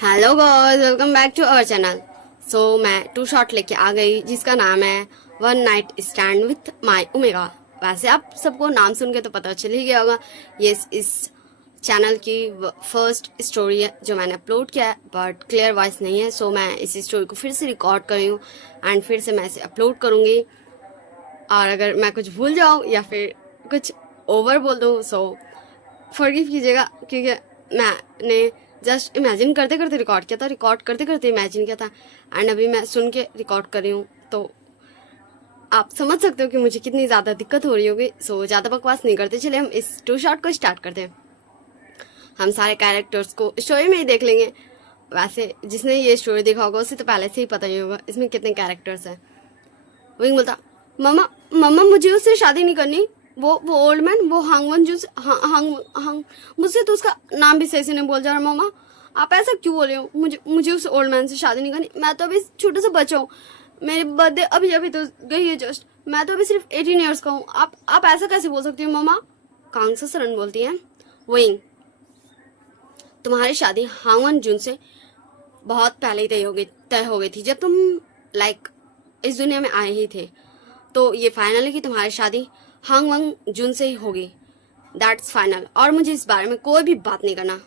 Hello girls, welcome back to our channel. So मैं two shot लेके आ गई जिसका नाम है one night stand with my omega. वैसे आप सबको नाम सुन के तो पता चल ही गया होगा। ये इस चैनल की फर्स्ट स्टोरी है जो मैंने अपलोड किया है, बट क्लियर वॉइस नहीं है। सो मैं इस स्टोरी को फिर से रिकॉर्ड कर रही हूँ एंड फिर से मैं इसे अपलोड करूँगी। और अगर मैं कुछ भूल जाऊँ या फिर कुछ ओवर बोल दूँ सो फॉरगिव कीजिएगा, क्योंकि मैंने जस्ट इमेजिन करते करते रिकॉर्ड किया था, रिकॉर्ड करते करते इमेजिन किया था एंड अभी मैं सुन के रिकॉर्ड कर रही हूँ। तो आप समझ सकते हो कि मुझे कितनी ज़्यादा दिक्कत हो रही होगी। सो ज़्यादा बकवास नहीं करते, चले हम इस टू शॉट को स्टार्ट करते हैं। हम सारे कैरेक्टर्स को स्टोरी में ही देख लेंगे। वैसे जिसने ये स्टोरी देखा होगा उसे तो पहले से ही पता ही होगा इसमें कितने कैरेक्टर्स हैं। विंग बोलता, मम्मा मम्मा मुझे उससे शादी नहीं करनी। वो ओल्ड मैन, वो हांगवन जूस हांग हांग मुझसे तो उसका नाम भी सही से नहीं बोल जा रहा। मम्मा आप ऐसा क्यों बोल रहे हो? मुझे उस ओल्ड मैन से शादी नहीं करनी। मैं तो अभी छोटे से बच्चा हूँ, मेरी बर्थडे अभी अभी तो गई है जस्ट। मैं तो अभी सिर्फ 18 ईयर्स का हूँ। आप ऐसा कैसे बोल सकती हो मम्मा? कांग से सरन बोलती है। विंग, तुम्हारी शादी हांगवन जून से बहुत पहले ही तय हो गई थी, जब तुम लाइक इस दुनिया में आए ही थे। तो ये फाइनल है कि तुम्हारी शादी हांग वंग जून से ही होगी। दैट्स फाइनल, और मुझे इस बारे में कोई भी बात नहीं करना।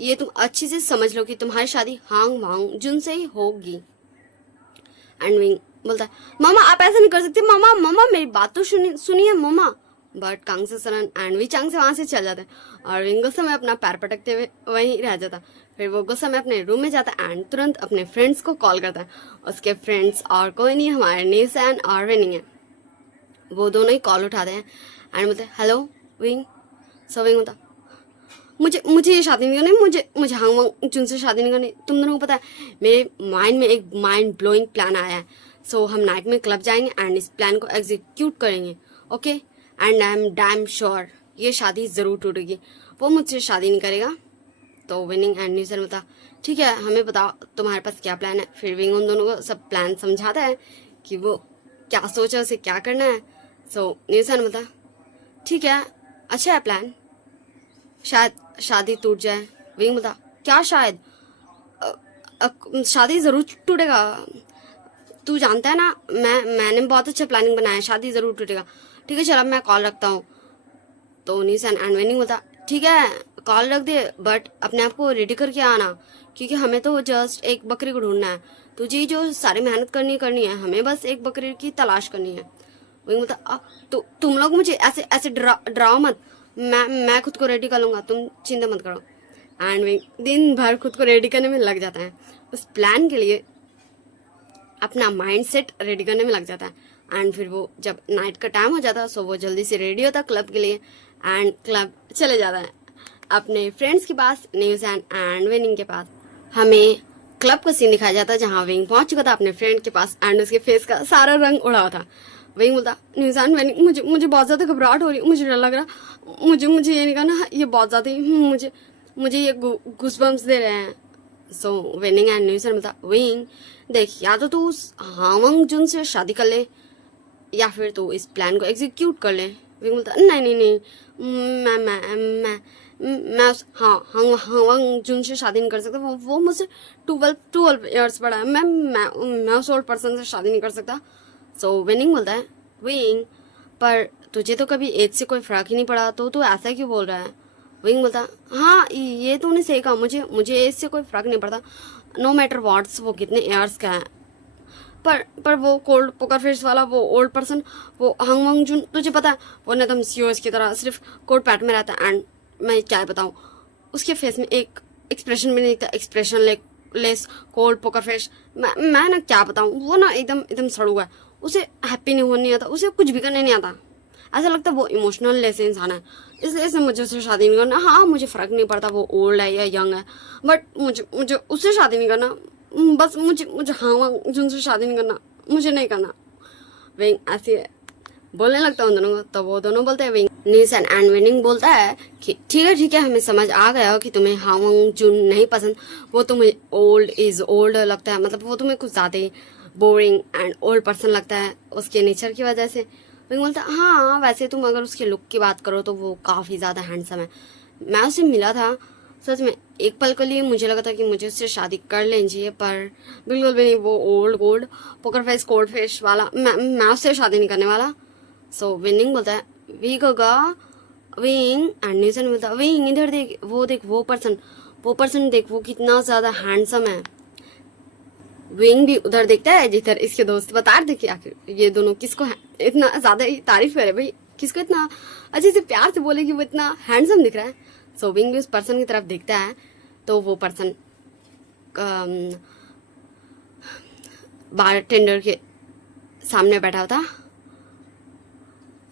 ये तुम अच्छी से समझ लो कि तुम्हारी शादी हांग वांग जून से ही होगी। एंड विंग बोलता है, मामा आप ऐसा नहीं कर सकते। मामा मामा मेरी बात तो सुनिए मामा। बट कांग से सरन एंड वी चांग से वहां से चल जाता है और विंग गुस्से में अपना पैर पटकते हुए वहीं रह जाता। फिर वो गुस्से में अपने रूम में जाता एंड तुरंत अपने फ्रेंड्स को कॉल करता है। उसके फ्रेंड्स और कोई नहीं, हमारे नीसन और विनिंग है। वो दोनों ही कॉल उठाते हैं एंड बोलते हैं, हेलो विंग। सो विंग होता, मुझे ये शादी नहीं करनी। मुझे हांग वांग जून से शादी नहीं करनी। तुम दोनों को पता है मेरे माइंड में एक माइंड ब्लोइंग प्लान आया है। सो हम नाइट में क्लब जाएंगे एंड इस प्लान को एग्जीक्यूट करेंगे, okay? And I am damn sure ये शादी जरूर टूटेगी। वो मुझसे शादी नहीं करेगा। तो विनिंग एंड न्यूसन बता, ठीक है हमें बताओ तुम्हारे पास क्या प्लान है। फिर विंग उन दोनों को सब प्लान समझाता है कि वो क्या सोचा, उसे क्या करना है। सो न्यूसन बता, ठीक है अच्छा है प्लान, शायद शादी टूट जाए। विंग बता, क्या शायद? शादी जरूर टूटेगा। तू जानता है ना मैंने बहुत अच्छा प्लानिंग बनाया है, शादी जरूर टूटेगा। ठीक है चलो अब मैं कॉल रखता हूँ। तो नीसन एंड विनिंग बोलता, ठीक है कॉल रख दे, बट अपने आप को रेडी करके आना, क्योंकि हमें तो जस्ट एक बकरी को ढूंढना है। तुझे जो सारी मेहनत करनी है, हमें बस एक बकरी की तलाश करनी है। विंग बोलता, तो तुम लोग मुझे ऐसे ऐसे डराओ मत। मैं खुद को रेडी कर लूंगा, तुम चिंता मत करो। एंड विंग दिन भर खुद को रेडी करने में लग जाता है, उस प्लान के लिए अपना माइंड सेट रेडी करने में लग जाता है। एंड फिर वो जब नाइट का टाइम हो जाता है सो वो जल्दी से रेडी होता है क्लब के लिए एंड क्लब चले जाता है अपने फ्रेंड्स के पास, न्यूज एंड विनिंग के पास। हमें क्लब का सीन दिखाया जाता है जहाँ विंग पहुंच चुका था अपने फ्रेंड के पास एंड उसके फेस का सारा रंग उड़ा हुआ था। विंग बोलता, न्यूज एंड विनिंग मुझे बहुत ज्यादा घबराहट हो रही है, मुझे डर लग रहा, मुझे ये नहीं करना, ये बहुत ज्यादा मुझे ये गूज़बम्प्स दे रहे हैं। सो विनिंग एंड न्यूज बोलता, विंग देख, या तो तू उस हावंग जुन से शादी कर ले या फिर तू इस प्लान को एग्जीक्यूट कर ले। विंग बोलता, नहीं मैं उस हावंग जुन से शादी नहीं कर सकता। वो मुझसे 12 ईयर्स बड़ा है। मैं उस ओल्ड पर्सन से शादी नहीं कर सकता। सो विनिंग बोलता है, विंग पर तुझे तो कभी एज से कोई फर्क ही नहीं पड़ा, तो तू ऐसा क्यों बोल रहा है? विंग बोलता, हाँ ये तूने सही कहा, मुझे एज से कोई फर्क नहीं पड़ता, नो मैटर व्हाट्स वो कितने ईयर्स का है। पर वो कोल्ड पोकर फेस वाला वो ओल्ड पर्सन, वो हंग वंग जुन, तुझे पता है वो ने तो सीओएस की तरह सिर्फ कोट पैट में रहता है एंड मैं क्या बताऊँ, उसके फेस में एक एक्सप्रेशन भी नहीं दिखता, expression less cold poker face. मैं ना क्या बताऊँ, वो ना एकदम सड़ुआ है। उसे हैप्पी नहीं होने आता, उसे कुछ भी करने नहीं आता। ऐसा लगता है वो इमोशनल लेस इंसान है, इसलिए मुझे उससे शादी नहीं करना। हाँ मुझे फर्क नहीं पड़ता वो ओल्ड है या यंग है, बट मुझे उससे शादी नहीं करना। बस मुझे हाँ जिनसे शादी नहीं करना, मुझे नहीं करना। विंग ऐसे बोलने लगता है उन दोनों को। तो वो दोनों बोलते हैं, विंग नीसन एंड विनिंग बोलता है कि ठीक है हमें समझ आ गया हो कि तुम्हें हावंग जुन नहीं पसंद, वो तुम्हें ओल्ड लगता है, मतलब वो तुम्हें कुछ ज़्यादा ही बोरिंग एंड ओल्ड पर्सन लगता है उसके नेचर की वजह से। विंग बोलता है, हाँ वैसे तुम अगर उसके लुक की बात करो तो वो काफ़ी ज़्यादा हैंडसम है। मैं उससे मिला था सच में एक पल के लिए मुझे लगा था कि मुझे उससे शादी कर लेनी चाहिए, पर बिल्कुल भी नहीं। वो old gold poker face cold face वाला, मैं उससे शादी नहीं करने वाला। सो विनिंग बोलता है वी गोगा विंग, एंड न्यूसन बोलता है विंग इधर देख, वो पर्सन देख, वो कितना ज्यादा हैंडसम है। विंग भी उधर देखता है जिधर इसके दोस्त बता रहे थे कि आखिर ये दोनों किसको इतना ज्यादा ही तारीफ करे भाई, किसको इतना अच्छे से प्यार से बोले कि वो इतना हैंडसम दिख रहा है। सो विंग भी उस पर्सन की तरफ देखता है, तो वो पर्सन बार टेंडर के सामने बैठा हुआ था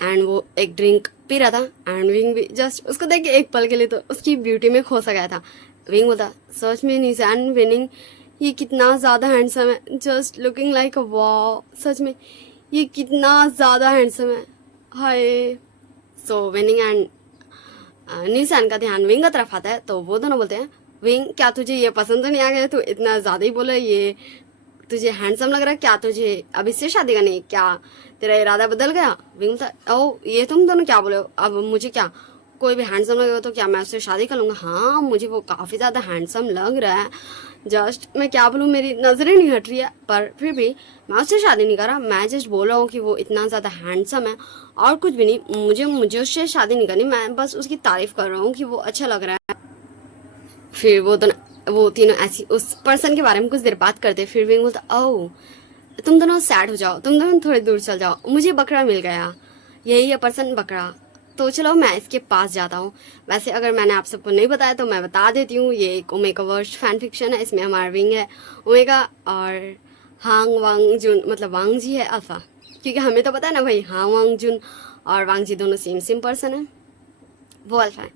एंड वो एक ड्रिंक पी रहा था। एंड विंग भी जस्ट उसको देख के एक पल के लिए तो उसकी ब्यूटी में खो सा गया था। विंग बोलता सच में निशान विनिंग ये कितना ज्यादा हैंडसम है, जस्ट लुकिंग लाइक अ वाव, सच में ये कितना ज्यादा हैंडसम है, हाय। सो विनिंग एंड निशान का ध्यान विंग की तरफ आता है, तो वो दोनों बोलते हैं विंग क्या तुझे ये पसंद तो नहीं आ गया, तू इतना ज्यादा ही बोला, ये तुझे हैंडसम लग रहा है क्या, तुझे अब इससे शादी करनी है क्या, तेरा इरादा बदल गया। विंग बोलता ओ ये तुम दोनों क्या बोले हो, अब मुझे क्या कोई भी हैंडसम लगेगा तो क्या मैं उससे शादी कर लूंगा। हाँ मुझे वो काफी ज्यादा हैंडसम लग रहा है, जस्ट मैं क्या बोलूँ मेरी नजरें नहीं हट रही है, पर फिर भी मैं उससे शादी नहीं कर रहा, मैं जस्ट बोल रहा हूँ कि वो इतना ज्यादा हैंडसम है और कुछ भी नहीं, मुझे उससे शादी नहीं करनी, मैं बस उसकी तारीफ कर रहा हूँ कि वो अच्छा लग रहा है। फिर वो तीनों ऐसी उस पर्सन के बारे में कुछ देर बात करते। फिर विंग बोलता ओ तुम दोनों सैड हो जाओ, तुम दोनों थोड़ी दूर चल जाओ, मुझे बकरा मिल गया, यही है पर्सन बकरा, तो चलो मैं इसके पास जाता हूँ। वैसे अगर मैंने आप सबको नहीं बताया तो मैं बता देती हूँ, ये एक ओमेगा वर्ष फैन फिक्शन है, इसमें हमारा विंग है ओमेगा और हांग वांग जुन मतलब वांग जी है अल्फा, क्योंकि हमें तो पता है ना भाई हांग वांग जुन और वांग जी दोनों सेम पर्सन है, वो अल्फा है।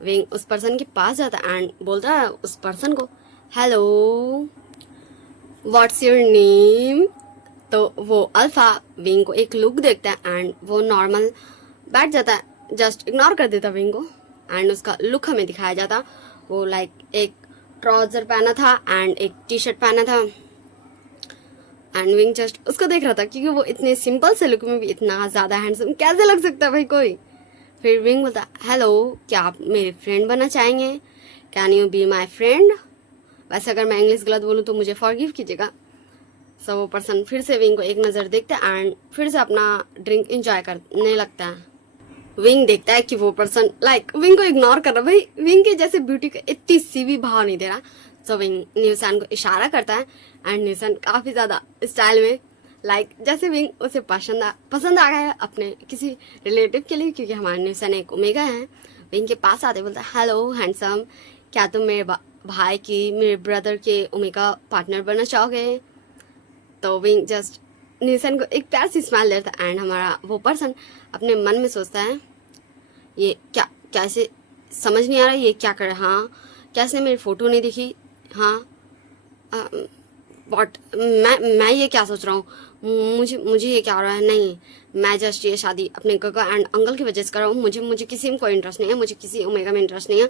विंग उस पर्सन के पास जाता है एंड बोलता है उस पर्सन को हेलो व्हाट्स योर नेम। तो वो अल्फा विंग को एक लुक देखता है एंड वो नॉर्मल बैठ जाता है, जस्ट इग्नोर कर देता विंग को। एंड उसका लुक हमें दिखाया जाता, वो लाइक एक ट्राउजर पहना था एंड एक टी शर्ट पहना था एंड विंग जस्ट उसको देख रहा था, क्योंकि वो इतने सिंपल से लुक में भी इतना ज्यादा हैंडसम कैसे लग सकता है भाई कोई। फिर विंग बोलता हेलो क्या आप मेरे फ्रेंड बनना चाहेंगे, can you be my friend. वैसे अगर मैं इंग्लिश गलत बोलूँ तो मुझे फॉरगिव कीजिएगा। सो वो पर्सन फिर से विंग को एक नज़र देखता है एंड फिर से अपना ड्रिंक एंजॉय करने लगता है। विंग देखता है कि वो पर्सन लाइक विंग को इग्नोर कर रहा, भाई विंग के जैसे ब्यूटी का इतनी सी भी भाव नहीं दे रहा। सो विंग न्यूसान को इशारा करता है एंड न्यूसान काफ़ी ज़्यादा स्टाइल में लाइक जैसे विंग उसे पसंद आ गया है अपने किसी रिलेटिव के लिए, क्योंकि हमारे न्यूसन एक ओमेगा है। विंग के पास आते बोलता है हेलो हैंडसम क्या तुम मेरे भाई की मेरे ब्रदर के ओमेगा पार्टनर बनना चाहोगे। तो विंग जस्ट न्यूसन को एक प्यार सी स्माइल देता है एंड हमारा वो पर्सन अपने मन में सोचता है ये क्या इसे समझ नहीं आ रहा ये क्या कर रहा है, हाँ क्या इसने मेरी फोटो नहीं देखी, हाँ वॉट मैं ये क्या सोच रहा हूँ, मुझे ये क्या हो रहा है, नहीं मैं जस्ट ये शादी अपने काका एंड अंकल की वजह से कर रहा हूँ, मुझे किसी में कोई इंटरेस्ट नहीं है, मुझे किसी ओमेगा में इंटरेस्ट नहीं है,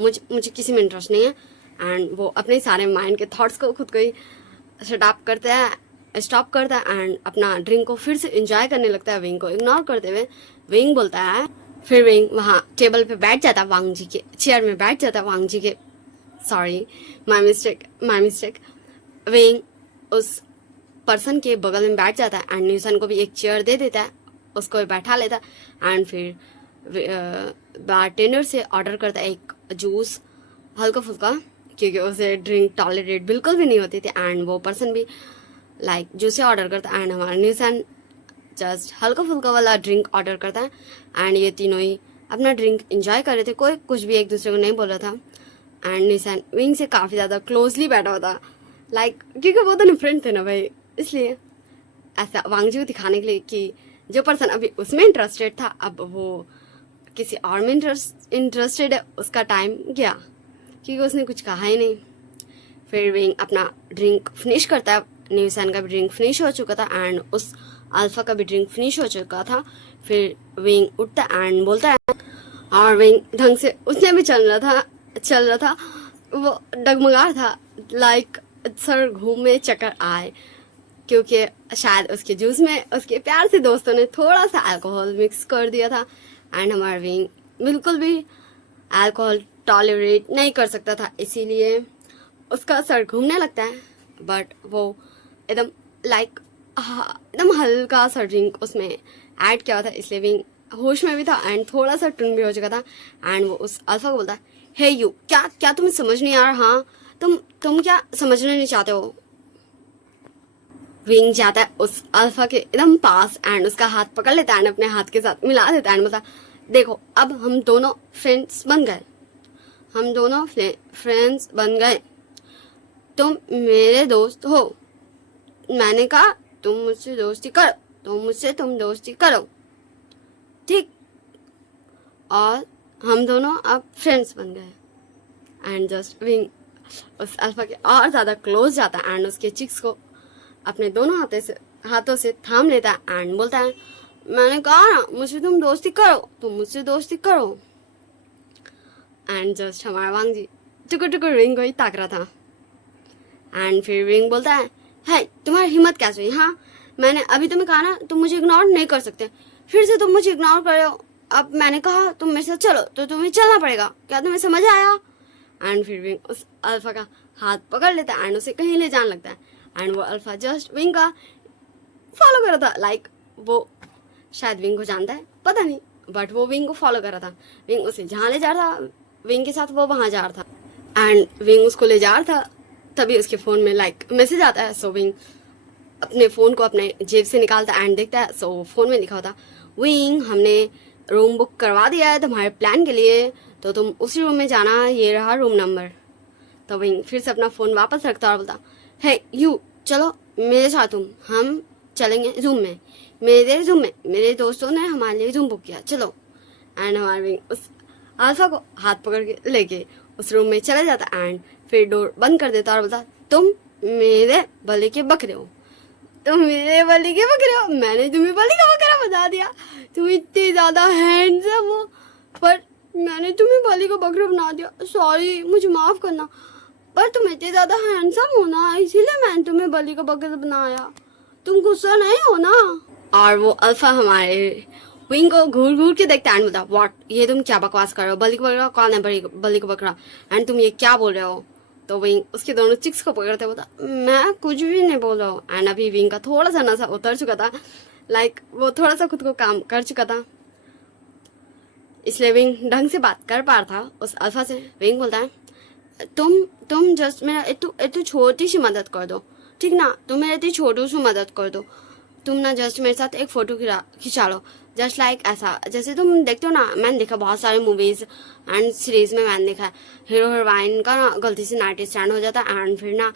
मुझे किसी में इंटरेस्ट नहीं है। एंड वो अपने सारे माइंड के थॉट्स को खुद को ही स्टॉप करता है एंड अपना ड्रिंक को फिर से एंजॉय करने लगता है, विंग को इग्नोर करते हुए। विंग बोलता है फिर विंग वहाँ टेबल पे बैठ जाता है, वांग जी के चेयर में बैठ जाता है, वांग जी के सॉरी माई मिस्टेक। विंग उस पर्सन के बगल में बैठ जाता है एंड न्यूसन को भी एक चेयर दे देता है, उसको भी बैठा लेता है एंड फिर बारटेंडर से ऑर्डर करता है एक जूस हल्का फुल्का, क्योंकि उसे ड्रिंक टॉलरेट बिल्कुल भी नहीं होती थी। एंड वो पर्सन भी लाइक जूस ऑर्डर करता है एंड हमारा न्यूसन जस्ट हल्का फुल्का वाला ड्रिंक ऑर्डर करता है एंड ये तीनों ही अपना ड्रिंक एंजॉय कर रहे थे, कोई कुछ भी एक दूसरे को नहीं बोल रहा था। एंड न्यूसन विंग से काफ़ी ज़्यादा क्लोजली बैठा हुआ था लाइक क्योंकि वो तो फ्रेंड थे ना भाई, इसलिए ऐसा वांगजी को दिखाने के लिए कि जो पर्सन अभी उसमें इंटरेस्टेड था अब वो किसी और में इंटरेस्टेड है, उसका टाइम गया क्योंकि उसने कुछ कहा ही नहीं। फिर विंग अपना ड्रिंक फिनिश करता है, न्यूसन का भी ड्रिंक फिनिश हो चुका था एंड उस अल्फा का भी ड्रिंक फिनिश हो चुका था। फिर विंग उठता एंड बोलता है और विंग ढंग से उसने भी चल रहा था वो डगमगा था लाइक सर घूमे चक्कर आए, क्योंकि शायद उसके जूस में उसके प्यार से दोस्तों ने थोड़ा सा अल्कोहल मिक्स कर दिया था एंड हमारा विंग बिल्कुल भी अल्कोहल टॉलरेट नहीं कर सकता था, इसीलिए उसका सर घूमने लगता है। बट वो एकदम लाइक एकदम हल्का सा ड्रिंक उसमें ऐड किया था, इसलिए विंग होश में भी था एंड थोड़ा सा टर्न भी हो चुका था। एंड वो उस अल्फा को बोलता है, हे यू, क्या क्या तुम्हें समझ नहीं आ रहा? हाँ, तुम क्या समझना नहीं चाहते हो? विंग जाता है उस अल्फा के एकदम पास एंड उसका हाथ पकड़ लेता है एंड अपने हाथ के साथ मिला देता है एंड बोलता, देखो अब हम दोनों फ्रेंड्स बन गए, हम दोनों फ्रेंड्स बन गए, तुम मेरे दोस्त हो। मैंने कहा तुम मुझसे दोस्ती करो, तुम दोस्ती करो, ठीक? और हम दोनों अब फ्रेंड्स बन गए। एंड जस्ट विंग उस अल्फा के और ज़्यादा क्लोज जाता है एंड उसके चिक्स को अपने दोनों हाथों से थाम लेता है एंड बोलता है, मैंने कहा ना मुझसे तुम मुझसे दोस्ती करो। एंड जस्ट हमारा वांग जी टुकुर विंग को ही ताक रहा था। एंड फिर विंग बोलता है तुम्हारी हिम्मत कैसे हुई? हाँ, मैंने अभी तुम्हें कहा ना तुम मुझे इग्नोर नहीं कर सकते, फिर से तुम मुझे इग्नोर कर रहे हो। अब मैंने कहा तुम मेरे साथ चलो तो तुम्हें चलना पड़ेगा, क्या तुम्हें समझ आया? एंड फिर विंग उस अल्फा का हाथ पकड़ लेता है एंड उसे कहीं ले जाने लगता है। एंड वो अल्फा जस्ट विंग का फॉलो कर रहा था, लाइक वो शायद विंग को जानता है, पता नहीं, बट वो विंग को फॉलो कर रहा था। विंग उसे जहाँ ले जा रहा था, विंग के साथ वो वहाँ जा रहा था एंड विंग उसको ले जा रहा था। तभी उसके फ़ोन में लाइक मैसेज आता है। सो विंग अपने फ़ोन को अपने जेब से निकालता है एंड देखता है। सो फ़ोन में लिखा होता, विंग हमने रूम बुक करवा दिया है तुम्हारे प्लान के लिए, तो तुम उसी रूम में जाना, ये रहा रूम नंबर। तो विंग फिर से अपना फ़ोन वापस रखता और बोलता, हे यू, चलो मेरे साथ, हम चलेंगे रूम में, मेरे रूम में, मेरे दोस्तों ने हमारे लिए रूम बुक किया, चलो। एंड हमारे विंग उस अल्फा को हाथ पकड़ के लेके उस रूम में चला जाता एंड फिर डोर बंद कर देता और बोलता, तुम मेरे बलि के बकरे हो, तुम मेरे बलि के बकरे हो, मैंने तुम्हें बलि का बकरा बता दिया, तुम इतने ज़्यादा हैंडसम हो पर मैंने तुम्हें बलि का बकरा बना दिया, सॉरी, मुझे माफ़ करना, पर तुम इतने ज़्यादा हैंडसम हो ना, इसीलिए मैंने तुम्हें बलि का बकरा बनाया, तुम गुस्सा नहीं हो ना? और वो अल्फा हमारे विंग को घूर घूर के देखता है एंड बोलता, व्हाट, ये तुम क्या बकवास कर रहे हो? बलि का बकरा कौन है? बलि का बकरा, एंड तुम ये क्या बोल रहे हो? तो विंग उसके दोनों चिक्स को पकड़ते बोलता, मैं कुछ भी नहीं बोल रहा हूँ। एंड अभी विंग का थोड़ा सा नशा उतर चुका था, लाइक वो थोड़ा सा खुद को काम कर चुका था, इसलिए विंग ढंग से बात कर पा रहा था उस अल्फा से। विंग बोलता है, तुम जस्ट मेरा इतनी छोटी सी मदद कर दो, ठीक ना? तुम मेरी इतनी छोटी सी मदद कर दो, तुम ना जस्ट मेरे साथ एक फ़ोटो खिंचा लो, जस्ट लाइक ऐसा जैसे तुम देखते हो ना। मैंने देखा बहुत सारे मूवीज़ एंड सीरीज़ में, मैंने देखा हीरो हीरोइन का ना गलती से नाइट स्टैंड हो जाता है एंड फिर ना,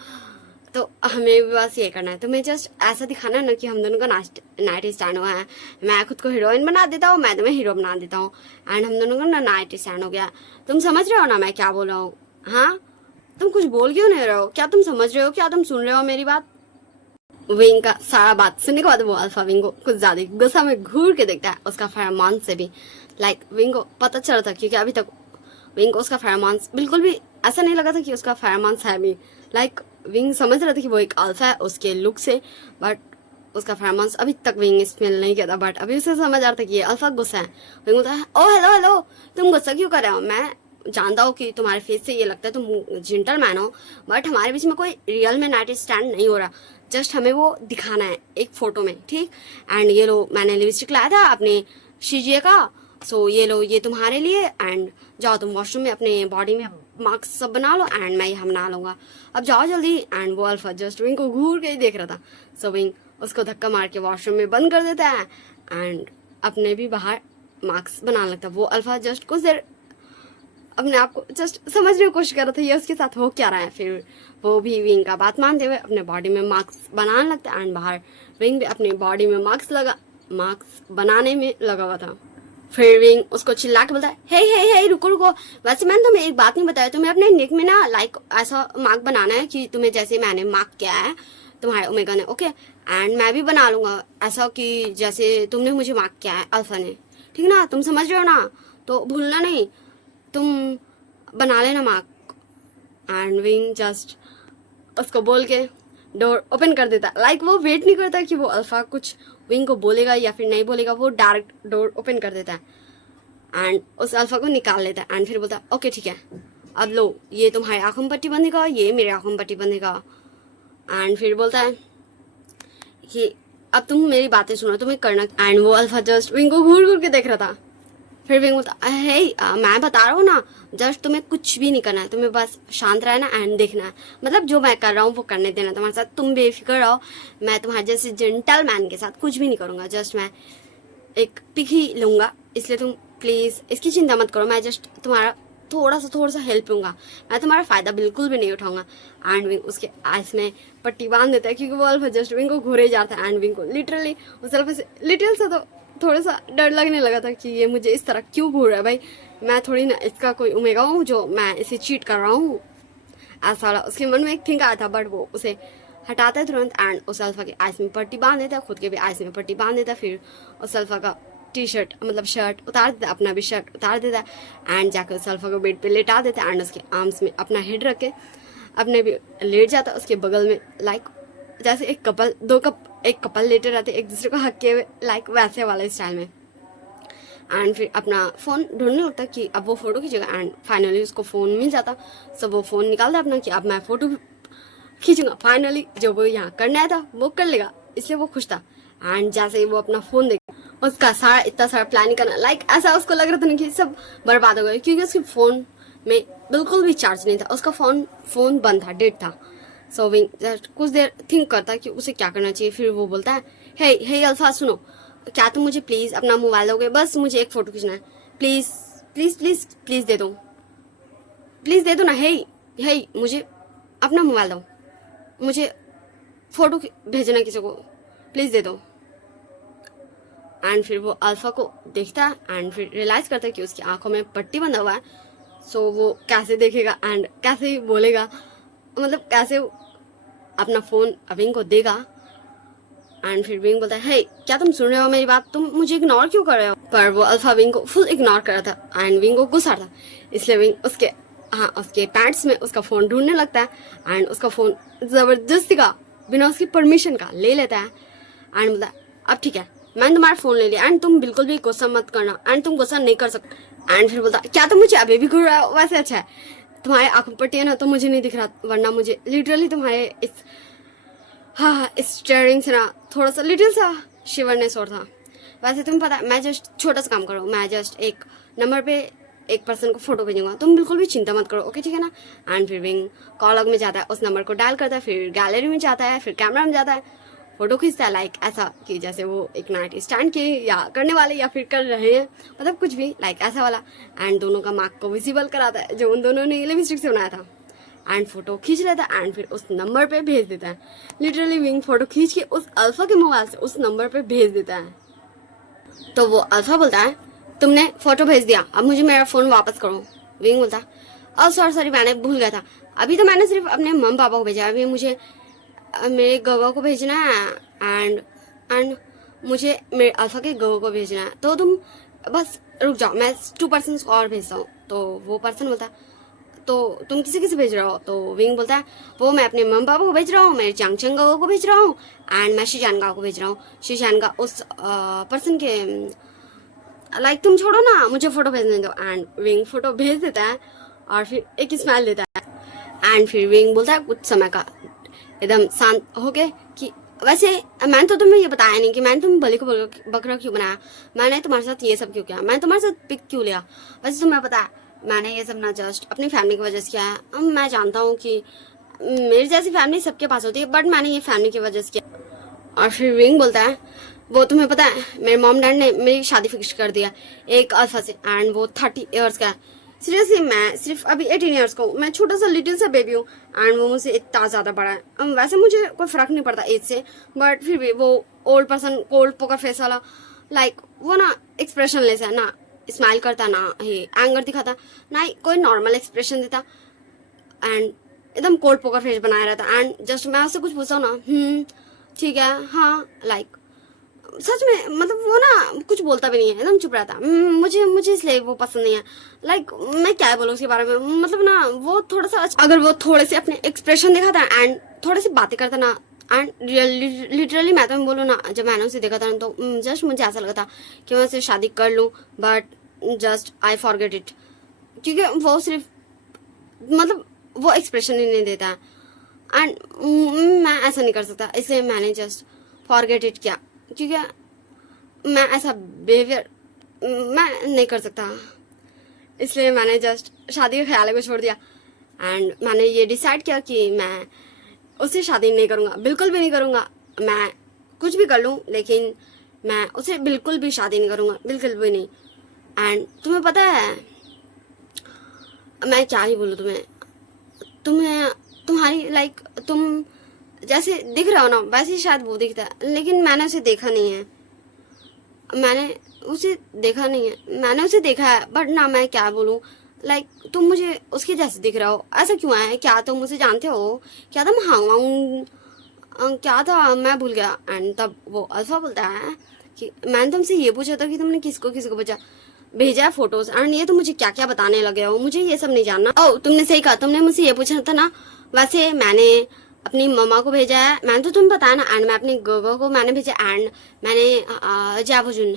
तो हमें भी बस ये करना है, तुम्हें जस्ट ऐसा दिखाना है ना कि हम दोनों का नाइट स्टैंड हुआ है, मैं खुद को हीरोइन बना देता हूँ, मैं तुम्हें हीरो बना देता हूँ एंड हम दोनों का ना नाइट स्टैंड हो गया। तुम समझ रहे हो ना मैं क्या बोल रहा हूँ? हाँ, तुम कुछ बोल क्यों नहीं रहे हो? क्या तुम समझ रहे हो? क्या तुम सुन रहे हो मेरी बात? विंग का सारा बात सुनने के बाद वो अल्फा विंग को कुछ ज्यादा गुस्सा में घूर के देखता है, उसका फेरोमोन से भी लाइक विंग को पता चला था, क्योंकि अभी तक विंग को उसका फेरोमोन बिल्कुल भी ऐसा नहीं लगा था कि उसका फेरोमोन है भी। लाइक विंग समझ रहा था कि वो एक अल्फा है उसके लुक से, बट उसका फेरोमोन अभी तक विंग स्मेल नहीं किया था, बट अभी उसे समझ आ रहा था कि ये अल्फा गुस्सा है। विंग बोलता है, ओ हेलो हेलो, तुम गुस्सा क्यों कर रहे हो? मैं जानता हूँ कि तुम्हारे फेस से ये लगता है तुम जेंटलमैन हो, बट हमारे बीच में कोई रियल में नाइट स्टैंड नहीं हो रहा, जस्ट हमें वो दिखाना है एक फ़ोटो में, ठीक? एंड ये लो, मैंने लिपस्टिक लाया था अपने शीजिए का, सो ये लो, ये तुम्हारे लिए, एंड जाओ तुम वॉशरूम में अपने बॉडी में मार्क्स सब बना लो एंड मैं यहाँ बना लूँगा, अब जाओ जल्दी। एंड वो अल्फा जस्ट विंग को घूर के ही देख रहा था। सो विंग उसको धक्का मार के वॉशरूम में बंद कर देता है एंड अपने भी बाहर मार्क्स बनाने लगता है। वो अल्फा जस्ट कुछ देर अपने आप को जस्ट समझने की कोशिश कर रहा था ये उसके साथ हो क्या रहा है। फिर वो भी विंग का बात मानते हुए अपने बॉडी में मार्क्स बनाने लगता है एंड बाहर विंग भी अपनी बॉडी में मार्क्स बनाने में लगा हुआ था। फिर विंग उसको चिल्ला के बोलता है, हे रुको रुको, वैसे मैंने तुम्हें एक बात नहीं बताया, तुम्हें अपने नेक में ना लाइक ऐसा मार्क बनाना है कि तुम्हें जैसे मैंने मार्क किया है तुम्हारे ओमेगा ने, ओके? एंड मैं भी बना लूँगा ऐसा कि जैसे तुमने मुझे मार्क किया है अल्फा ने, ठीक ना? तुम समझ रहे हो ना? तो भूलना नहीं, तुम बना लेना मार्क। एंड विंग जस्ट उसको बोल के डोर ओपन कर देता, लाइक वो वेट नहीं करता कि वो अल्फा कुछ विंग को बोलेगा या फिर नहीं बोलेगा, वो डायरेक्ट डोर ओपन कर देता है। एंड उस अल्फा को निकाल लेता है एंड फिर बोलता है ओके ठीक है, अब लो ये तुम्हारी आंखों में पट्टी बंधेगा, ये मेरे आंखों में पट्टी बंधेगा। एंड फिर बोलता है कि अब तुम मेरी बातें सुनो, तुम्हें करना। एंड वो अल्फा जस्ट विंग को घूर घूर के देख रहा था। फिर विंग बोलता है मैं बता रहा हूँ ना, जस्ट तुम्हें कुछ भी नहीं करना है, तुम्हें बस शांत रहना एंड देखना है, मतलब जो मैं कर रहा हूँ वो करने देना तुम्हारे साथ, तुम बेफिक्र रहो, मैं तुम्हारे जैसे जेंटलमैन के साथ कुछ भी नहीं करूँगा, जस्ट मैं एक पिक ही लूँगा, इसलिए तुम प्लीज़ इसकी चिंता मत करो, मैं जस्ट तुम्हारा थोड़ा सा हेल्प लूँगा, मैं तुम्हारा फ़ायदा बिल्कुल भी नहीं उठाऊंगा। एंड विंग उसके आइस में पट्टी बांध देता है क्योंकि वो अल्फा जस्ट विंग को घूरे जाता है। एंड विंग को लिटरली उस अल्फा से लिटिल सा तो थोड़ा सा डर लगने लगा था कि ये मुझे इस तरह क्यों घूर रहा है, भाई मैं थोड़ी ना इसका कोई ओमेगा हूँ जो मैं इसे चीट कर रहा हूँ, ऐसा वाला उसके मन में एक थिंक आया था। बट वो उसे हटाता है तुरंत एंड उस अल्फा के आइस में पट्टी बांध देता है, खुद के भी आइस में पट्टी बांध देता है। फिर उस अल्फा का टी शर्ट मतलब शर्ट उतार देता है, अपना भी शर्ट उतार देता है एंड जाकर उस अल्फा को बेड पे लेटा देता है एंड उसके आर्म्स में अपना हेड रख के अपने भी लेट जाता है उसके बगल में, लाइक जैसे एक कपल लेटे रहते एक दूसरे को हक के हुए, लाइक वैसे वाले स्टाइल में। एंड फिर अपना फ़ोन ढूंढने लगता कि अब वो फ़ोटो खींचेगा एंड फाइनली उसको फ़ोन मिल जाता, सब वो फ़ोन निकालता अपना कि अब मैं फ़ोटो खींचूंगा, फाइनली जो वो यहाँ करने आया था वो कर लेगा, इसलिए वो खुश था। एंड जैसे ही वो अपना फ़ोन देख उसका सारा इतना सारा प्लानिंग करना, लाइक ऐसा उसको लग रहा था ना कि सब बर्बाद हो गया क्योंकि उसके फ़ोन में बिल्कुल भी चार्ज नहीं था, उसका फ़ोन बंद था, डेड था। सो विंग कुछ देर थिंक करता कि उसे क्या करना चाहिए। फिर वो बोलता है हे अल्फा सुनो, क्या तुम मुझे प्लीज़ अपना मोबाइल दोगे, बस मुझे एक फ़ोटो खींचना है, प्लीज़ प्लीज़ प्लीज़ प्लीज़ दे दो ना, हे मुझे अपना मोबाइल दो, मुझे फ़ोटो भेजना किसी को, प्लीज़ दे दो। एंड फिर वो अल्फा को देखता है एंड फिर रियलाइज़ करता है कि उसकी आंखों में पट्टी बंधा हुआ है। सो वो कैसे देखेगा एंड कैसे बोलेगा, मतलब कैसे अपना फ़ोन विंग को देगा। एंड फिर विंग बोलता है हे क्या तुम सुन रहे हो मेरी बात, तुम मुझे इग्नोर क्यों कर रहे हो। पर वो अल्फा विंग को फुल इग्नोर कर रहा था एंड विंग को गुस्सा था, इसलिए विंग उसके पैंट्स में उसका फ़ोन ढूंढने लगता है एंड उसका फ़ोन ज़बरदस्ती का बिना उसकी परमिशन का ले लेता है एंड बोलता है अब ठीक है मैंने तुम्हारा फ़ोन ले लिया एंड तुम बिल्कुल भी गुस्सा मत करना एंड तुम गुस्सा नहीं कर सकते। एंड फिर बोलता क्या तुम मुझे अभी भी घूर रहा हो, वैसे अच्छा है तुम्हारे आंखों पट्टी है ना तो मुझे नहीं दिख रहा, वरना मुझे लिटरली तुम्हारे इस स्टेयरिंग से ना थोड़ा सा लिटिल सा शिवरनेस और था। वैसे तुम्हें पता है मैं जस्ट छोटा सा काम करूँ, मैं जस्ट एक नंबर पे एक पर्सन को फोटो भेजूंगा, तुम बिल्कुल भी चिंता मत करो, ओके ठीक है ना। एंड फिर विंग कॉल लॉग में जाता है, उस नंबर को डायल करता है, फिर गैलरी में जाता है, फिर कैमरा में जाता है, फोटो खींचता है, लाइक ऐसा कि जैसे वो एक नाइट स्टैंड के या करने वाले या फिर कर रहे हैं, मतलब कुछ भी लाइक ऐसा वाला। एंड दोनों का मार्क को विजिबल कराता है जो उन दोनों ने लिपस्टिक से बनाया था एंड फोटो खींच लेता है एंड फिर उस नंबर पे भेज देता है। लिटरली विंग फोटो खींच के उस अल्फा के मोबाइल से उस नंबर पे भेज देता है। तो वो अल्फा बोलता है तुमने फोटो भेज दिया, अब मुझे मेरा फ़ोन वापस करो। विंग बोलता है सॉरी मैंने भूल गया था, अभी तो मैंने सिर्फ अपने मम्मी पापा को भेजा, अभी मुझे मेरे गवा को भेजना है एंड मुझे मेरे अल्फा के गवा को भेजना है, तो तुम बस रुक जाओ, मैं 2 पर्सन और भेजता हूँ। तो वो पर्सन बोलता है तो तुम किसे भेज रहे हो। तो विंग बोलता है वो मैं अपने मम्मी पापा को भेज रहा हूँ, मेरे चांगचंग गवा को भेज रहा हूँ एंड मैं शिजान गाँव को भेज रहा हूँ। शिजान का उस पर्सन के लाइक तुम छोड़ो ना, मुझे फोटो भेजने दो। एंड विंग फोटो भेज देता है और फिर एक स्माइल देता है एंड फिर विंग बोलता है कुछ समय का एकदम शांत हो गए कि वैसे मैंने तो तुम्हें ये बताया नहीं कि मैंने तुम्हें बलि को बकरा क्यों बनाया, मैंने तुम्हारे साथ ये सब क्यों किया, मैंने तुम्हारे साथ पिक क्यों लिया। वैसे तुम्हें पता है मैंने ये सब ना जस्ट अपनी फैमिली की वजह से किया है। मैं जानता हूँ कि मेरी जैसी फैमिली सबके पास होती है, बट मैंने ये फैमिली की वजह से किया। और फिर विंग बोलता है वो तुम्हें पता है मेरे मॉम डैड ने मेरी शादी फिक्स कर दिया एक अल्फा से एंड वो 30 ईयर्स का है। सीरियसली मैं सिर्फ अभी 18 ईयर्स का हूँ, मैं छोटा सा लिटिल सा बेबी हूँ एंड वो मुझसे इतना ज़्यादा बड़ा है। वैसे मुझे कोई फ़र्क नहीं पड़ता एज से, बट फिर भी वो old person cold poker face वाला, लाइक वो ना एक्सप्रेशन लेस है, ना स्माइल करता, ना ही एंगर दिखाता, ना ही कोई नॉर्मल एक्सप्रेशन देता एंड एकदम कोल्ड पोकर फेस बनाया रहता। एंड जस्ट मैं उससे कुछ पूछता हूँ ना ठीक है हाँ, लाइक सच में मतलब वो ना कुछ बोलता भी नहीं है, एकदम चुप रहता। मुझे इसलिए वो पसंद नहीं है, लाइक मैं क्या बोलूँ उसके बारे में, मतलब ना वो थोड़ा सा अगर वो थोड़े से अपने एक्सप्रेशन दिखाता एंड थोड़ी सी बातें करता ना एंड लिटरली मैं तो बोलूँ ना, जब मैंने उसे देखा था ना तो जस्ट मुझे ऐसा लगा था कि मैं उसे शादी कर लूँ, but just I forget it, क्योंकि वो सिर्फ मतलब वो एक्सप्रेशन ही नहीं देता है एंड मैं ऐसा नहीं कर सकता, इसलिए मैंने जस्ट फॉरगेट इट किया, क्योंकि मैं ऐसा बिहेवियर मैं नहीं कर सकता, इसलिए मैंने जस्ट शादी के ख्याल को छोड़ दिया एंड मैंने ये डिसाइड किया कि मैं उससे शादी नहीं करूँगा, बिल्कुल भी नहीं करूँगा। मैं कुछ भी कर लूँ लेकिन मैं उससे बिल्कुल भी शादी नहीं करूँगा, बिल्कुल भी नहीं। एंड तुम्हें पता है मैं क्या ही बोलूँ तुम्हें तुम्हारी लाइक तुम जैसे दिख रहे हो ना वैसे ही शायद वो दिखता है, लेकिन मैंने उसे देखा नहीं है, मैंने उसे देखा है बट ना मैं क्या बोलूँ, लाइक तुम मुझे उसके जैसे दिख रहे हो, ऐसा क्यों है? क्या तुम मुझे जानते हो? क्या तुम क्या था मैं भूल गया। एंड तब वो अल्फा बोलता है कि मैंने तुमसे ये पूछा था कि तुमने किसको भेजा है फोटोज, एंड ये तुम मुझे क्या क्या बताने लगे हो, मुझे ये सब नहीं जानना। ओ तुमने सही कहा, तुमने मुझसे ये पूछा था ना, वैसे मैंने अपनी मम्मा को भेजा है, मैंने तो तुम्हें बताया ना, एंड मैं अपनी गोगो को मैंने भेजा, एंड मैंने जावोजुन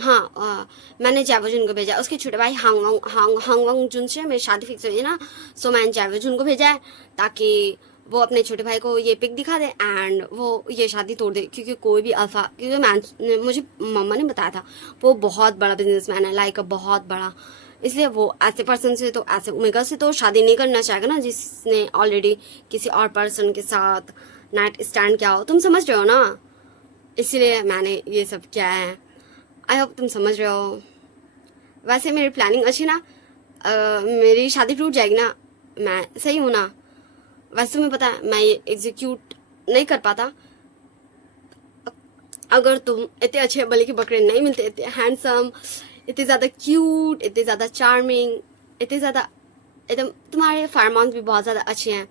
मैंने जावोजुन को भेजा, उसके छोटे भाई हांगवांग जुन से मेरी शादी फिक्स हुई है ना, सो मैंने जावोजुन को भेजा है ताकि वो अपने छोटे भाई को ये पिक दिखा दे एंड वो ये शादी तोड़ दे, क्योंकि कोई भी अल्फा, क्योंकि मुझे मम्मा ने बताया था वो बहुत बड़ा बिजनेसमैन है, लाइक बहुत बड़ा, इसलिए वो ऐसे पर्सन से तो ऐसे ओमेगा से तो शादी नहीं करना चाहेगा ना जिसने ऑलरेडी किसी और पर्सन के साथ नाइट स्टैंड किया हो, तुम समझ रहे हो ना, इसलिए मैंने ये सब किया है। आई होप तुम समझ रहे हो। वैसे मेरी प्लानिंग अच्छी ना, मेरी शादी टूट जाएगी ना, मैं सही हूँ ना? वैसे तुम्हें पता है मैं ये एग्जीक्यूट नहीं कर पाता अगर तुम इतने अच्छे बलि के बकरे नहीं मिलते, इतने हैंडसम, इतने ज़्यादा क्यूट, इतने ज़्यादा चार्मिंग, इतने ज़्यादा एकदम तुम्हारे फार्मोन्स भी बहुत ज़्यादा अच्छे हैं,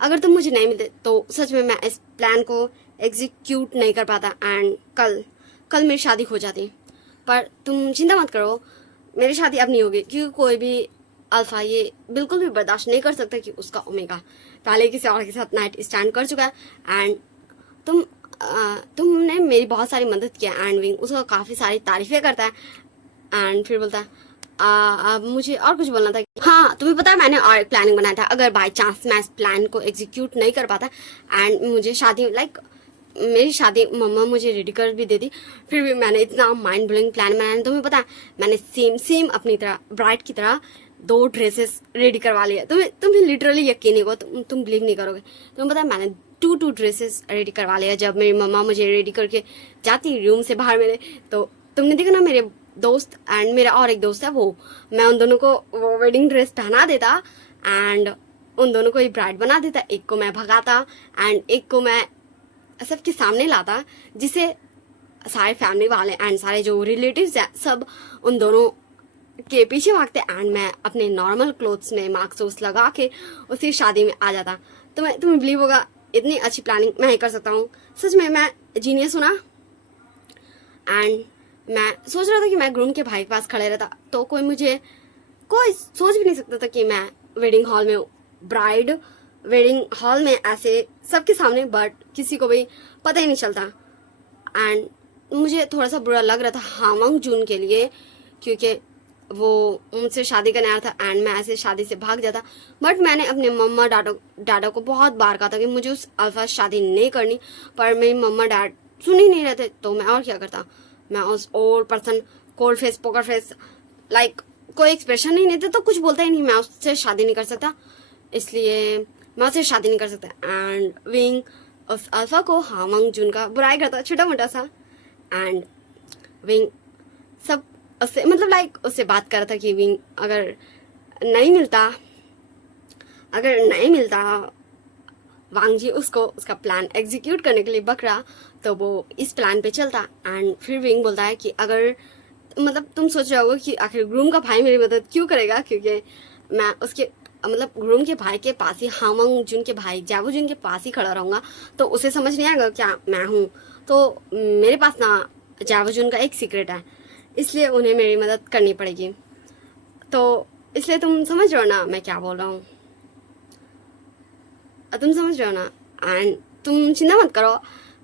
अगर तुम मुझे नहीं मिलते तो सच में मैं इस प्लान को एग्जीक्यूट नहीं कर पाता एंड कल मेरी शादी हो जाती। पर तुम चिंता मत करो, मेरी शादी अब नहीं होगी, क्योंकि कोई भी अल्फा ये बिल्कुल भी बर्दाश्त नहीं कर सकता कि उसका ओमेगा पहले किसी और के साथ नाइट स्टैंड कर चुका है। एंड तुमने मेरी बहुत सारी मदद की है एंड विंग उसको काफ़ी सारी तारीफें करता है एंड फिर बोलता है अब मुझे और कुछ बोलना था। हाँ तुम्हें पता है मैंने और एक प्लानिंग बनाया था, अगर बाई चांस मैं इस प्लान को एग्जीक्यूट नहीं कर पाता एंड मुझे शादी लाइक मेरी शादी मम्मा मुझे रेडी कर भी देती, फिर भी मैंने इतना माइंड ब्लोइंग प्लान बनाया। तुम्हें पता है मैंने सेम अपनी तरह ब्राइड की तरह 2 ड्रेसेस रेडी करवा लिया। तुम्हें लिटरली यकीन नहीं होगा, तुम बिलीव नहीं करोगे। तुम्हें पता है मैंने 2 ड्रेसेस रेडी करवा लिया। जब मेरी मम्मा मुझे रेडी करके जाती रूम से बाहर मेरे, तो तुमने देखा ना मेरे दोस्त एंड मेरा और एक दोस्त है वो, मैं उन दोनों को वो वेडिंग ड्रेस पहना देता एंड उन दोनों को ही ब्राइड बना देता, एक को मैं भगाता एंड एक को मैं सबके सामने लाता, जिसे सारे फैमिली वाले एंड सारे जो रिलेटिव्स हैं सब उन दोनों के पीछे भागते एंड मैं अपने नॉर्मल क्लोथ्स में मास्क वोक्स लगा के उसी शादी में आ जाता। तुम्हें बिलीव होगा इतनी अच्छी प्लानिंग मैं ही कर सकता हूँ, सच में मैं जीनियस हूँ ना। एंड मैं सोच रहा था कि मैं ग्रूम के भाई के पास खड़े रहता तो कोई सोच भी नहीं सकता था कि मैं वेडिंग हॉल में हूँ, ब्राइड वेडिंग हॉल में ऐसे सबके सामने, बट किसी को भी पता ही नहीं चलता। एंड मुझे थोड़ा सा बुरा लग रहा था हामंग जून के लिए, क्योंकि वो मुझसे शादी करने आया था एंड मैं ऐसे शादी से भाग जाता, बट मैंने अपने मम्मा डाडा को बहुत बार कहा था कि मुझे उस अल्फा शादी नहीं करनी, पर मेरी मम्मा डैड सुन ही नहीं रहे थे, तो मैं और क्या करता। मैं उस old person cold face poker face like कोई एक्सप्रेशन नहीं देते तो कुछ बोलता ही नहीं, मैं उससे शादी नहीं कर सकता, इसलिए मैं उससे शादी नहीं कर सकता। एंड विंग उस अल्फा को हामंग जून का बुराई करता छोटा मोटा सा, एंड विंग सब उससे मतलब लाइक उससे बात कर रहा था कि विंग अगर नहीं मिलता वांग जी उसको उसका प्लान एग्जीक्यूट करने के लिए बकरा, तो वो इस प्लान पे चलता। एंड फिर विंग बोलता है कि अगर मतलब तुम सोच रहे होगे कि आखिर ग्रूम का भाई मेरी मदद क्यों करेगा, क्योंकि मैं उसके मतलब ग्रूम के भाई के पास ही हामंग जुन के भाई जावो जुन के पास ही खड़ा रहूँगा, तो उसे समझ नहीं आएगा क्या मैं हूँ। तो मेरे पास ना जावो जुन का एक सीक्रेट है, इसलिए उन्हें मेरी मदद करनी पड़ेगी। तो इसलिए तुम समझ रहे हो ना मैं क्या बोल रहा हूँ, तुम समझ रहे हो ना। एंड तुम चिंता मत करो,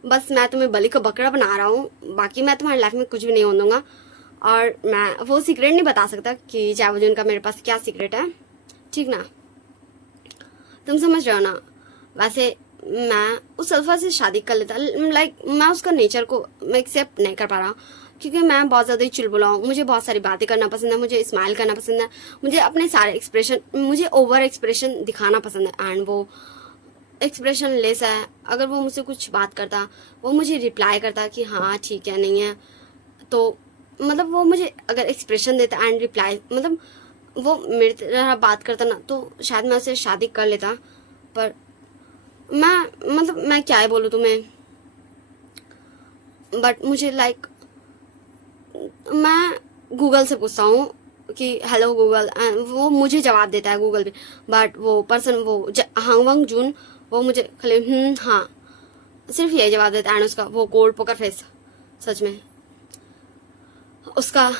बस मैं तुम्हें बलि का बकरा बना रहा हूँ, बाकी मैं तुम्हारी लाइफ में कुछ भी नहीं होने दूंगा। और मैं वो सीक्रेट नहीं बता सकता कि जावजुन का मेरे पास क्या सीक्रेट है, ठीक ना, तुम समझ रहे हो ना। वैसे मैं उस अल्फा से शादी कर लेता, लाइक मैं उसका नेचर को मैं एक्सेप्ट नहीं कर पा रहा, क्योंकि मैं बहुत ज़्यादा ही चुलबुला हूँ। मुझे बहुत सारी बातें करना पसंद है, मुझे स्माइल करना पसंद है, मुझे अपने सारे एक्सप्रेशन, मुझे ओवर एक्सप्रेशन दिखाना पसंद है। एंड वो एक्सप्रेशन लेस है। अगर वो मुझसे कुछ बात करता, वो मुझे रिप्लाई करता कि हाँ ठीक है, नहीं है, तो मतलब वो मुझे अगर एक्सप्रेशन देता एंड रिप्लाई, मतलब वो मेरी तरह बात करता ना, तो शायद मैं उससे शादी कर लेता। पर मैं मतलब मैं क्या ही बोलूँ तुम्हें, बट मुझे लाइक मैं गूगल से पूछता हूँ कि हेलो गूगल, एंड वो मुझे जवाब देता है गूगल भी। बट वो पर्सन, वो हांगवंग जून, वो मुझे खाली हाँ सिर्फ यही जवाब देता है। एंड उसका वो कोल्ड पोकर फेस, सच में उसका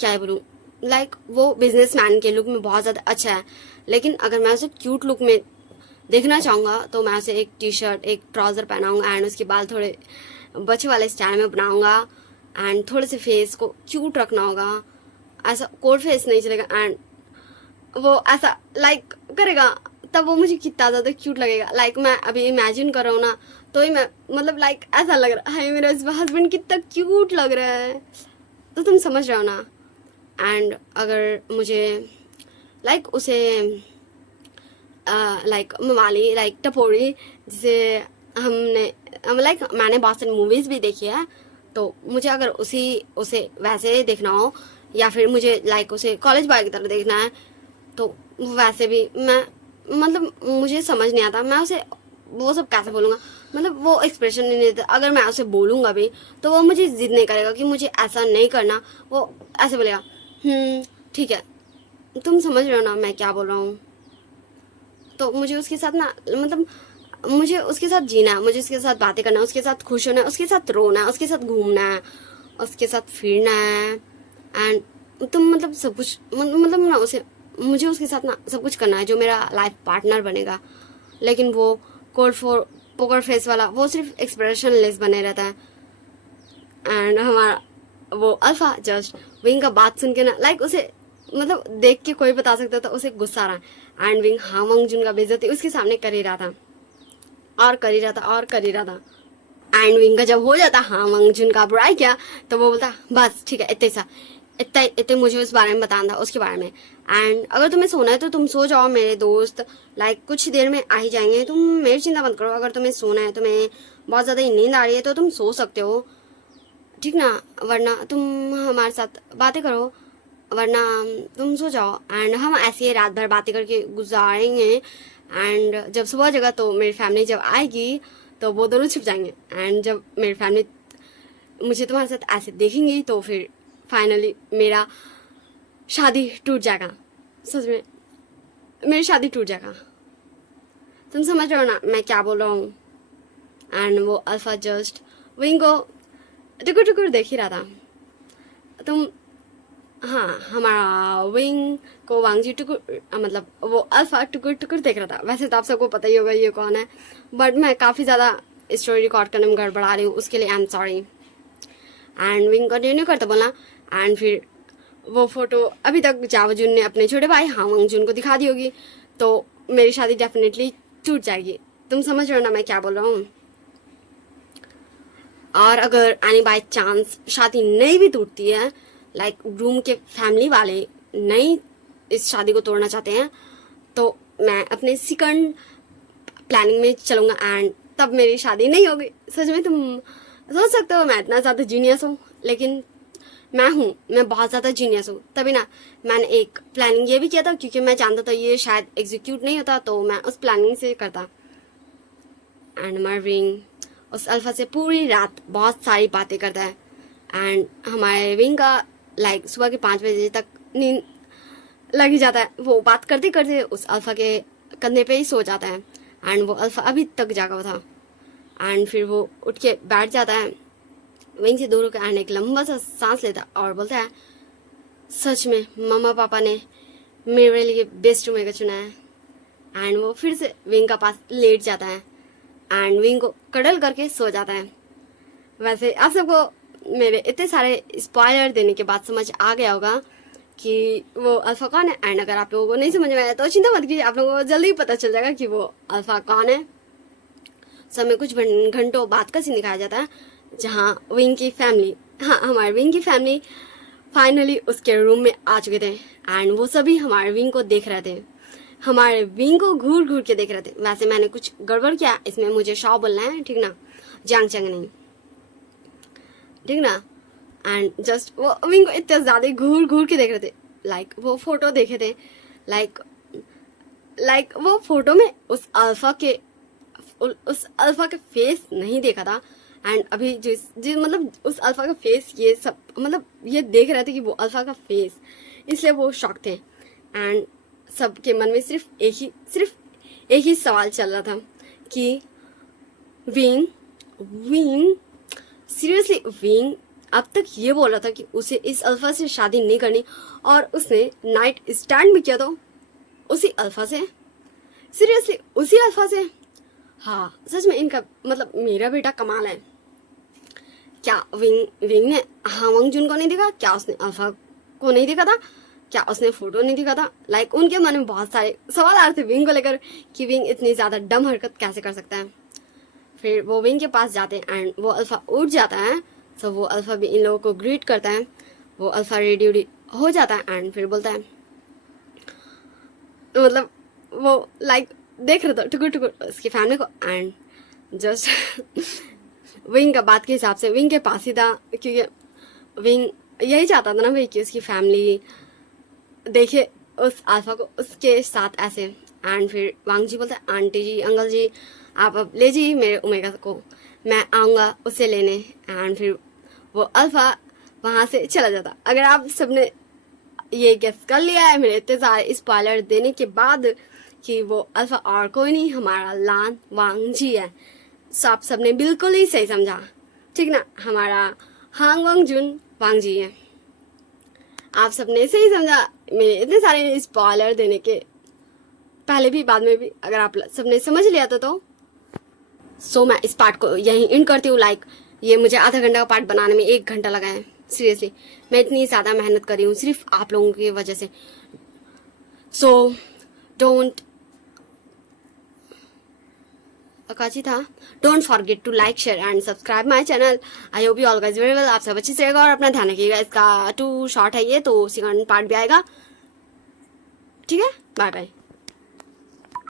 क्या ही बोलूँ, लाइक वो बिजनेसमैन के लुक में बहुत ज़्यादा अच्छा है, लेकिन अगर मैं उसे क्यूट लुक में देखना चाहूँगा तो मैं उसे एक टी शर्ट, एक ट्राउज़र पहनाऊँगा एंड उसके बाल थोड़े बच्चे वाले स्टाइल में बनाऊँगा एंड थोड़े से फेस को क्यूट रखना होगा। ऐसा कोल्ड फेस नहीं चलेगा। एंड वो ऐसा लाइक करेगा, तब वो मुझे कितना ज़्यादा क्यूट लगेगा। लाइक मैं अभी इमेजिन कर रहा हूँ ना, तो ही मैं मतलब लाइक ऐसा लग रहा है मेरा हस्बैंड कितना क्यूट लग रहा है, तो तुम समझ रहे हो ना। एंड अगर मुझे लाइक उसे लाइक मवाली, लाइक टपोरी, जिसे लाइक मैंने बहुत सारी मूवीज़ भी देखी है, तो मुझे अगर उसे वैसे देखना हो, या फिर मुझे लाइक उसे कॉलेज बॉय की तरह देखना है, तो वैसे भी मैं मतलब मुझे समझ नहीं आता मैं उसे वो सब कैसे बोलूँगा। मतलब वो एक्सप्रेशन नहीं देता। अगर मैं उसे बोलूँगा भी तो वो मुझे जिद नहीं करेगा कि मुझे ऐसा नहीं करना, वो ऐसे बोलेगा ठीक है। तुम समझ रहे हो ना मैं क्या बोल रहा हूँ। तो मुझे उसके साथ ना, मतलब मुझे उसके साथ जीना है, मुझे उसके साथ बातें करना है, उसके साथ खुश होना है, उसके साथ रोना है, उसके साथ घूमना है, उसके साथ फिरना है। एंड तुम मतलब सब कुछ, मतलब ना मुझे उसके साथ ना सब कुछ करना है, जो मेरा लाइफ पार्टनर बनेगा। लेकिन वो पोकर फेस वाला, वो सिर्फ एक्सप्रेशन लेस बने रहता है। एंड हमारा वो अल्फा जस्ट विंग का बात सुन के ना, लाइक उसे मतलब देख के कोई बता सकता था उसे गुस्सा आ रहा है। एंड विंग हामंग जुन का बेइज्जती उसके सामने कर ही रहा था, और कर ही रहा था, और कर ही रहा था। एंड विंग का जब हो जाता हामंग जुन का बुराई किया, तो वो बोलता बस ठीक है, इतने मुझे उस बारे में बताना था, उसके बारे में। एंड अगर तुम्हें सोना है तो तुम सो जाओ मेरे दोस्त, लाइक कुछ देर में आ ही जाएंगे, तुम मेरी चिंता मत करो। अगर तुम्हें सोना है, तुम्हें बहुत ज़्यादा नींद आ रही है, तो तुम सो सकते हो, ठीक ना, वरना तुम हमारे साथ बातें करो, वरना तुम सो जाओ। एंड हम ऐसे ही रात भर बातें करके गुजारेंगे। एंड जब सुबह जगह तो मेरी फैमिली जब आएगी तो वो दोनों छुप जाएंगे। एंड जब मेरी फैमिली मुझे तुम्हारे साथ ऐसे देखेंगी तो फिर फाइनली मेरा शादी टूट जाएगा। सच में मेरी शादी टूट जाएगा। तुम समझ रहे हो ना मैं क्या बोल रहा हूँ। एंड वो अल्फा जस्ट विंग को टुकुर टुकुर देख ही रहा था। तुम हाँ, हमारा विंग को वांगजी टुकुर, मतलब वो अल्फा टुकुर टुकुर देख रहा था। वैसे तो आप सबको पता ही होगा ये कौन है, बट मैं काफ़ी ज़्यादा स्टोरी रिकॉर्ड करने में गड़बड़ा रही हूँ, उसके लिए I am sorry. And wing continue करता बोला। एंड फिर वो फोटो अभी तक जावजुन ने अपने छोटे भाई हांगवंग जुन को दिखा दी होगी, तो मेरी शादी डेफिनेटली टूट जाएगी। तुम समझ रहे हो ना मैं क्या बोल रहा हूँ। और अगर एनी बाय चांस शादी नहीं भी टूटती है, लाइक ग्रूम के फैमिली वाले नहीं इस शादी को तोड़ना चाहते हैं, तो मैं अपने सेकंड प्लानिंग में चलूँगा एंड तब मेरी शादी नहीं होगी। सच में तुम सोच सकते हो मैं इतना ज़्यादा जीनियस हूँ, लेकिन मैं बहुत ज़्यादा जीनियस हूँ। तभी ना मैंने एक प्लानिंग ये भी किया था, क्योंकि मैं जानता था ये शायद एग्जीक्यूट नहीं होता, तो मैं उस प्लानिंग से करता। एंड मर्विंग उस अल्फा से पूरी रात बहुत सारी बातें करता है। एंड हमारे विंग का लाइक सुबह के 5 बजे तक नींद लग ही जाता है। वो बात करते करते उस अल्फा के कंधे पे ही सो जाता है। एंड वो अल्फा अभी तक जागा हुआ था। एंड फिर वो उठ के बैठ जाता है विंग से दूर होकर, एंड एक लंबा सा सांस लेता और बोलता है सच में मम्मा पापा ने मेरे लिए बेस्ट रूम चुना है। एंड वो फिर से विंग का पास लेट जाता है एंड विंग को कडल करके सो जाता है। वैसे आप सबको मेरे इतने सारे स्पॉइलर देने के बाद समझ आ गया होगा कि वो अल्फा कौन है। एंड अगर आप लोगों को नहीं समझ में आया तो चिंता मत कीजिए, आप लोगों को जल्दी पता चल जाएगा कि वो अल्फा कौन है। समय कुछ घंटों बाद का सीन दिखाया जाता है जहाँ विंग की फैमिली, हाँ हमारे विंग की फैमिली फाइनली उसके रूम में आ चुके थे। एंड वो सभी हमारे विंग को देख रहे थे, हमारे विंग को घूर घूर के देख रहे थे। वैसे मैंने कुछ गड़बड़ किया, इसमें मुझे शॉ बोलना है, ठीक ना, जांग चंग नहीं, ठीक ना। एंड जस्ट वो विंग को इतना ज़्यादा घूर घूर के देख रहे थे। लाइक वो फोटो देखे थे, लाइक वो फोटो में उस अल्फा के फेस नहीं देखा था। एंड अभी जिस मतलब उस अल्फा का फेस, ये सब मतलब ये देख रहे थे कि वो अल्फा का फेस, इसलिए वो शॉक थे। एंड सबके मन में सिर्फ एक ही सवाल चल रहा था कि विंग सीरियसली विंग अब तक ये बोल रहा था कि उसे इस अल्फा से शादी नहीं करनी, और उसने नाइट स्टैंड भी किया तो उसी अल्फा से, सीरियसली उसी अल्फा से। हाँ सच में इनका मतलब मेरा बेटा कमाल है। क्या विंग ने हाँ वंगजुन को नहीं देखा? क्या उसने अल्फा को नहीं देखा था? क्या उसने फोटो नहीं देखा था? लाइक उनके मन में बहुत सारे सवाल आ रहे थे विंग को लेकर कि विंग इतनी ज्यादा डम हरकत कैसे कर सकता है। फिर वो विंग के पास जाते हैं एंड वो अल्फा उठ जाता है। तो वो अल्फा भी इन लोगों को ग्रीट करता है। वो अल्फा रेडी हो जाता है एंड फिर बोलता है, मतलब वो लाइक देख रहा था टुकुर टुकुर उसकी फैमिली को। एंड जस्ट विंग का बात के हिसाब से विंग के पास ही था, क्योंकि विंग यही चाहता था ना भाई कि उसकी फैमिली देखे उस अल्फा को उसके साथ ऐसे। एंड फिर वांग जी बोलता है, आंटी जी अंकल जी आप अब ले जी मेरे ओमेगा को, मैं आऊँगा उसे लेने। एंड फिर वो अल्फा वहाँ से चला जाता। अगर आप सबने ये गेस कर लिया है मेरे इतने सारे स्पॉइलर देने के बाद कि वो अल्फा और कोई नहीं हमारा लान वांग जी है, सो आप सबने बिल्कुल ही सही समझा, ठीक ना, हमारा हांग वांग जुन वांग जी है। आप सबने सही समझा मेरे इतने सारे स्पॉइलर देने के पहले भी बाद में भी। अगर आप सबने समझ लिया तो सो मैं इस पार्ट को यहीं एंड करती हूँ। लाइक ये मुझे आधा घंटा का पार्ट बनाने में 1 घंटा लगा है। सीरियसली मैं इतनी ज़्यादा मेहनत कर रही हूँ सिर्फ आप लोगों की वजह से। सो डोंट अकाची था, don't forget to like share and subscribe my channel. I hope you all guys very well. आप सब अच्छे से रहेगा और अपना ध्यान रखिएगा। इसका 2 शॉर्ट है ये, तो सेकंड पार्ट भी आएगा, ठीक है। Bye bye.